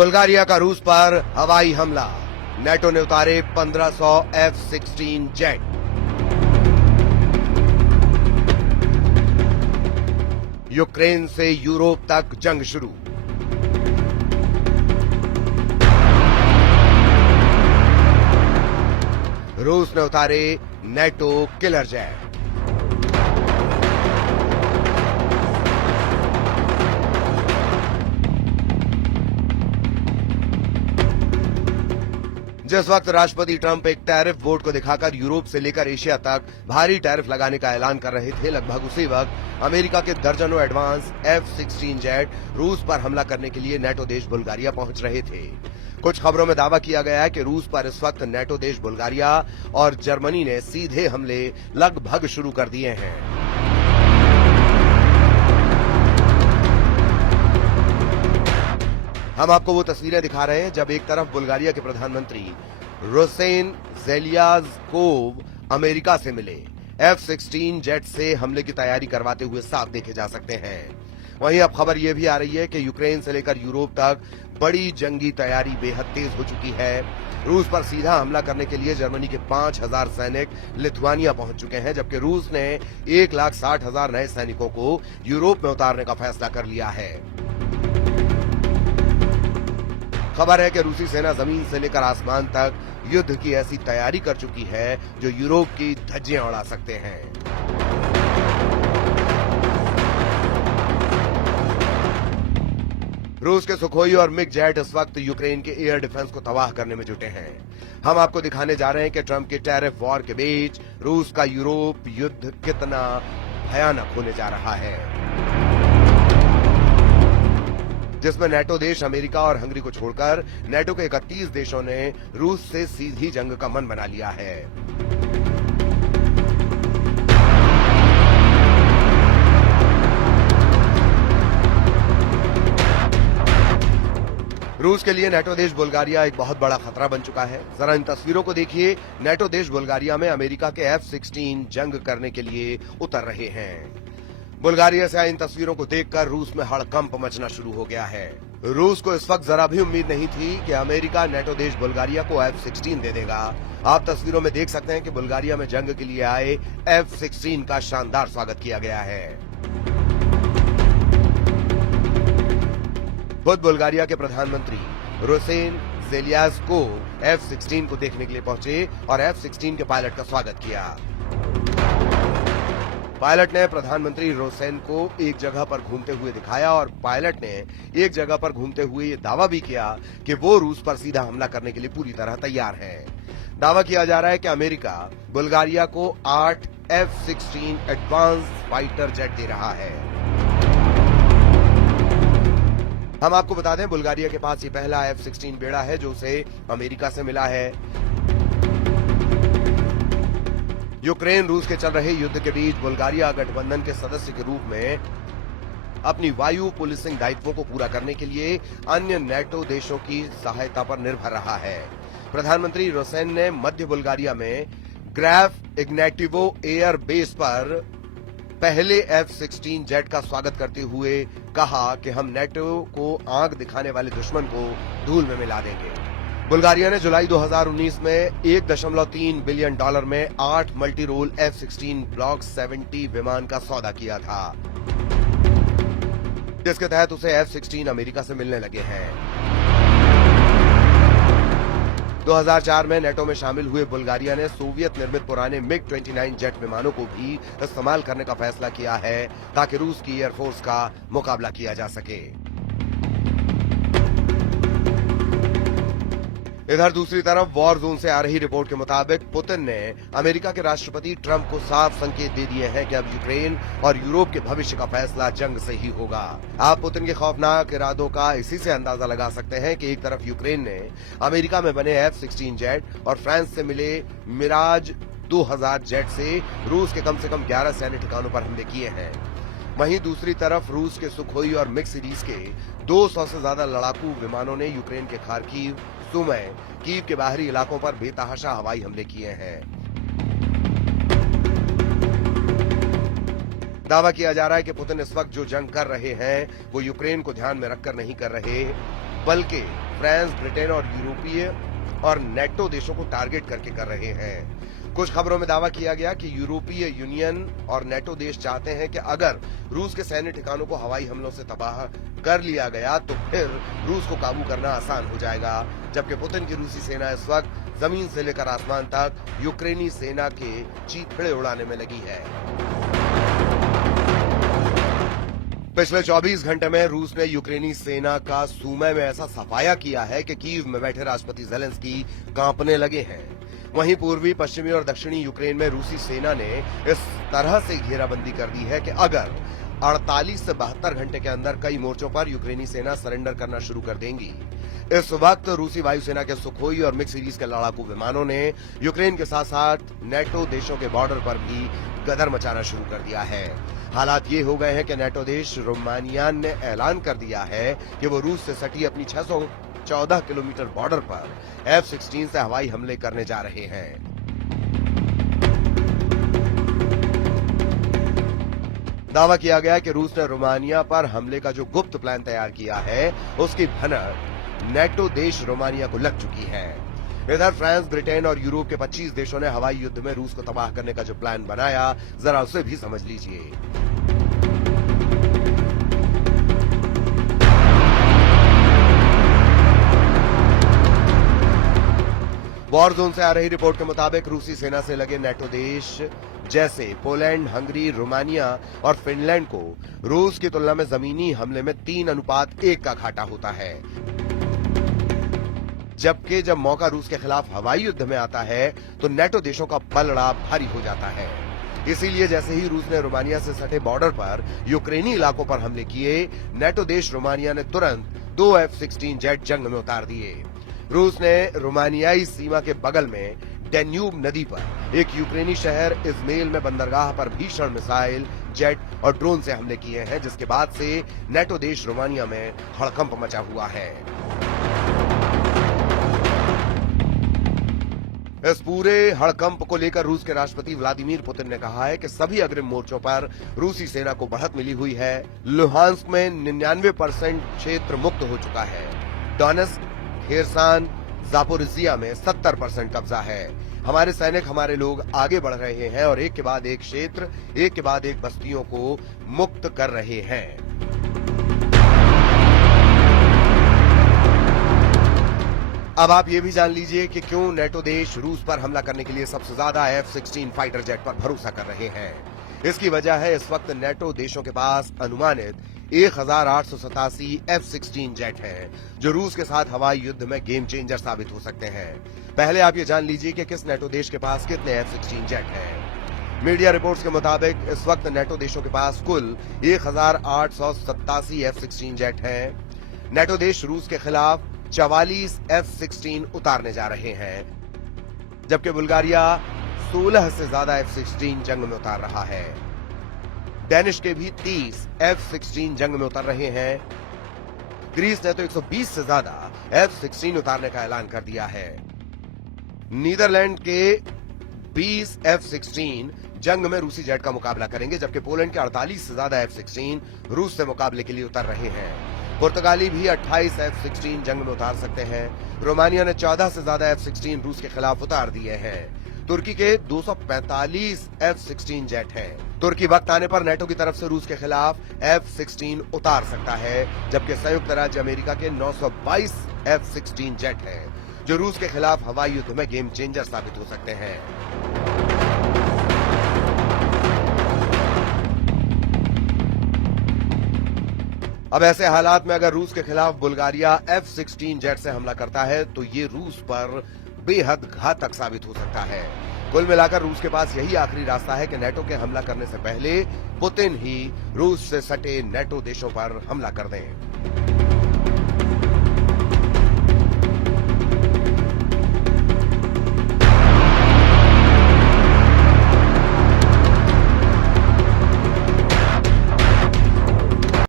Bulgaria का रूस पर हवाई हमला, नेटो ने उतारे 1500 F-16 जेट। यूक्रेन से यूरोप तक जंग शुरू। रूस ने उतारे नेटो किलर जेट। जिस वक्त राष्ट्रपति ट्रंप एक टैरिफ बोर्ड को दिखाकर यूरोप से लेकर एशिया तक भारी टैरिफ लगाने का ऐलान कर रहे थे, लगभग उसी वक्त अमेरिका के दर्जनों एडवांस F-16 जेट रूस पर हमला करने के लिए नेटो देश बुल्गारिया पहुंच रहे थे। कुछ खबरों में दावा किया गया है कि रूस पर इस वक्त नेटो देश बुल्गारिया और जर्मनी ने सीधे हमले लगभग शुरू कर दिए हैं। हम आपको वो तस्वीरें दिखा रहे हैं जब एक तरफ बुल्गारिया के प्रधानमंत्री रूसेन ज़ेलेज़्कोव अमेरिका से मिले, F-16 जेट से हमले की तैयारी करवाते हुए साफ देखे जा सकते हैं। वहीं अब खबर यह भी आ रही है कि यूक्रेन से लेकर यूरोप तक बड़ी जंगी तैयारी बेहद तेज हो चुकी है। रूस पर सीधा हमला करने के लिए जर्मनी के 5000 सैनिक लिथुआनिया पहुंच चुके हैं, जबकि रूस ने 1,60,000 नए सैनिकों को यूरोप में उतारने का फैसला कर लिया है। खबर है कि रूसी सेना जमीन से लेकर आसमान तक युद्ध की ऐसी तैयारी कर चुकी है जो यूरोप की धज्जियां उड़ा सकते हैं। रूस के सुखोई और मिग जेट इस वक्त यूक्रेन के एयर डिफेंस को तबाह करने में जुटे हैं। हम आपको दिखाने जा रहे हैं कि ट्रंप के टैरिफ वॉर के बीच रूस का यूरोप युद्ध कितना भयानक होने जा रहा है, जिसमें नेटो देश अमेरिका और हंगरी को छोड़कर नेटो के 31 देशों ने रूस से सीधी जंग का मन बना लिया है। रूस के लिए नेटो देश बुल्गारिया एक बहुत बड़ा खतरा बन चुका है। जरा इन तस्वीरों को देखिए। नेटो देश बुल्गारिया में अमेरिका के F-16 जंग करने के लिए उतर रहे हैं। बुल्गारिया से आई इन तस्वीरों को देखकर रूस में हड़कंप मचना शुरू हो गया है। रूस को इस वक्त जरा भी उम्मीद नहीं थी कि अमेरिका नेटो देश बुल्गारिया को F-16 दे देगा। आप तस्वीरों में देख सकते हैं कि बुल्गारिया में जंग के लिए आए F-16 का शानदार स्वागत किया गया है। खुद बुल्गारिया के प्रधानमंत्री रूसेन ज़ेलेज़्कोव F-16 को देखने के लिए पहुंचे और F-16 के पायलट का स्वागत किया। पायलट ने प्रधानमंत्री रूसेन को एक जगह पर घूमते हुए दिखाया और पायलट ने एक जगह पर घूमते हुए ये दावा भी किया कि वो रूस पर सीधा हमला करने के लिए पूरी तरह तैयार है। दावा किया जा रहा है कि अमेरिका बुल्गारिया को 8 F-16 एडवांस फाइटर जेट दे रहा है। हम आपको बता दें, बुल्गारिया के पास ये पहला F-16 बेड़ा है जो उसे अमेरिका से मिला है। यूक्रेन रूस के चल रहे युद्ध के बीच बुल्गारिया गठबंधन के सदस्य के रूप में अपनी वायु पुलिसिंग दायित्वों को पूरा करने के लिए अन्य नेटो देशों की सहायता पर निर्भर रहा है। प्रधानमंत्री रूसेन ने मध्य बुल्गारिया में ग्राफ इग्नेटिवो एयर बेस पर पहले F-16 जेट का स्वागत करते हुए कहा कि हम नेटो को आंख दिखाने वाले दुश्मन को धूल में मिला देंगे। बुल्गारिया ने जुलाई 2019 में $1.3 बिलियन में 8 मल्टी रोल F-16 ब्लॉक 70 विमान का सौदा किया था, जिसके तहत उसे F-16 अमेरिका से मिलने लगे हैं। 2004 में नेटो में शामिल हुए बुल्गारिया ने सोवियत निर्मित पुराने MiG-29 जेट विमानों को भी इस्तेमाल करने का फैसला किया है ताकि रूस की एयरफोर्स का मुकाबला किया जा सके। इधर दूसरी तरफ वॉर जोन से आ रही रिपोर्ट के मुताबिक पुतिन ने अमेरिका के राष्ट्रपति ट्रंप को साफ संकेत दे दिए हैं कि अब यूक्रेन और यूरोप के भविष्य का फैसला जंग से ही होगा। आप पुतिन के खौफनाक इरादों का इसी से अंदाजा लगा सकते हैं कि एक तरफ यूक्रेन ने अमेरिका में बने F-16 जेट और फ्रांस से मिले मिराज 2000 जेट से रूस के कम से कम 11 सैन्य ठिकानों पर हमले किए हैं। वहीं दूसरी तरफ रूस के सुखोई और मिग सीरीज के 200 से ज्यादा लड़ाकू विमानों ने यूक्रेन के खार्किव, सुमी, कीव के बाहरी इलाकों पर बेतहाशा हवाई हमले किए हैं। दावा किया जा रहा है कि पुतिन इस वक्त जो जंग कर रहे हैं वो यूक्रेन को ध्यान में रखकर नहीं कर रहे, बल्कि फ्रांस, ब्रिटेन और यूरोपीय और नेटो देशों को टारगेट करके कर रहे हैं। कुछ खबरों में दावा किया गया कि यूरोपीय यूनियन और नेटो देश चाहते हैं कि अगर रूस के सैन्य ठिकानों को हवाई हमलों से तबाह कर लिया गया तो फिर रूस को काबू करना आसान हो जाएगा, जबकि पुतिन की रूसी सेना इस वक्त जमीन से लेकर आसमान तक यूक्रेनी सेना के चीथड़े उड़ाने में लगी है। पिछले 24 घंटे में रूस ने यूक्रेनी सेना का सूमे में ऐसा सफाया किया है कि कीव में बैठे राष्ट्रपति ज़ेलेंस्की कांपने लगे हैं। वहीं पूर्वी, पश्चिमी और दक्षिणी यूक्रेन में रूसी सेना ने इस तरह से घेराबंदी कर दी है कि अगर 48 से 72 घंटे के अंदर कई मोर्चों पर यूक्रेनी सेना सरेंडर करना शुरू कर देंगी। इस वक्त रूसी वायुसेना के सुखोई और मिक्स सीरीज के लड़ाकू विमानों ने यूक्रेन के साथ साथ नेटो देशों के बॉर्डर पर भी गदर मचाना शुरू कर दिया है। हालात ये हो गए हैं कि नेटो देश रोमानिया ने ऐलान कर दिया है कि वो रूस से सटी अपनी 614 किलोमीटर बॉर्डर पर F-16 से हवाई हमले करने जा रहे हैं। दावा किया गया कि रूस ने रोमानिया पर हमले का जो गुप्त प्लान तैयार किया है उसकी भनक नेटो देश रोमानिया को लग चुकी है। इधर फ्रांस, ब्रिटेन और यूरोप के 25 देशों ने हवाई युद्ध में रूस को तबाह करने का जो प्लान बनाया, जरा उसे भी समझ लीजिए। वॉर जोन से आ रही रिपोर्ट के मुताबिक रूसी सेना से लगे नेटो देश जैसे पोलैंड, हंगरी, रोमानिया और फिनलैंड को रूस की तुलना में जमीनी हमले में 3:1 का घाटा होता है, जबकि जब मौका रूस के खिलाफ हवाई युद्ध में आता है तो नेटो देशों का पलड़ा भारी हो जाता है। इसीलिए जैसे ही रूस ने रोमानिया से सटे बॉर्डर पर यूक्रेनी इलाकों पर हमले किए, नेटो देश रोमानिया ने तुरंत 2 F-16 जेट जंग में उतार दिए। रूस ने रोमानियाई सीमा के बगल में डेन्यूब नदी पर एक यूक्रेनी शहर इज़मेल में बंदरगाह पर भीषण मिसाइल, जेट और ड्रोन से हमले किए हैं, जिसके बाद से नेटो देश रोमानिया में हड़कंप मचा हुआ है। इस पूरे हड़कंप को लेकर रूस के राष्ट्रपति व्लादिमीर पुतिन ने कहा है कि सभी अग्रिम मोर्चों पर रूसी सेना को बढ़त मिली हुई है। लुहांस्क में 99% क्षेत्र मुक्त हो चुका है। डोनेत्स्क, खेरसान, जापोरिजिया में 70% कब्जा है। हमारे सैनिक, हमारे लोग आगे बढ़ रहे हैं और एक के बाद एक क्षेत्र, एक के बाद एक बस्तियों को मुक्त कर रहे हैं। अब आप ये भी जान लीजिए कि क्यों नेटो देश रूस पर हमला करने के लिए सबसे ज्यादा F-16 फाइटर जेट पर भरोसा कर रहे हैं। इसकी वजह है इस वक्त नेटो देशों के पास अनुमानित 1887 F-16 जेट हैं, जो रूस के साथ हवाई युद्ध में गेम चेंजर साबित हो सकते हैं। पहले आप ये जान लीजिए कि किस नेटो देश के पास कितने F-16 जेट हैं। मीडिया रिपोर्ट्स के मुताबिक इस वक्त नेटो देशों के पास कुल 1887 F-16 जेट हैं। नेटो देश रूस के खिलाफ 44 F-16 उतारने जा रहे हैं, जबकि बुल्गारिया 16 से ज्यादा F-16 जंग में उतार रहा है। डेनिश के भी 30 F-16 जंग में उतर रहे हैं। ग्रीस ने तो 120 से ज्यादा F-16 उतारने का ऐलान कर दिया है। नीदरलैंड के 20 F-16 जंग में रूसी जेट का मुकाबला करेंगे, जबकि पोलैंड के 48 से ज्यादा F-16 रूस से मुकाबले के लिए उतर रहे हैं। पुर्तगाली भी 28 F-16 जंग में उतार सकते हैं। रोमानिया ने 14 से ज्यादा F-16 रूस के खिलाफ उतार दिए हैं। तुर्की के 245 F-16 जेट हैं। तुर्की वक्त आने पर नेटो की तरफ से रूस के खिलाफ F-16 उतार सकता है, जबकि संयुक्त राज्य अमेरिका के 922 F-16 जेट हैं, जो रूस के खिलाफ हवाई युद्ध में गेम चेंजर साबित हो सकते हैं। अब ऐसे हालात में अगर रूस के खिलाफ बुल्गारिया F-16 जेट से हमला करता है तो ये रूस पर बेहद घातक साबित हो सकता है। कुल मिलाकर रूस के पास यही आखिरी रास्ता है कि नेटो के हमला करने से पहले पुतिन ही रूस से सटे नेटो देशों पर हमला कर दें।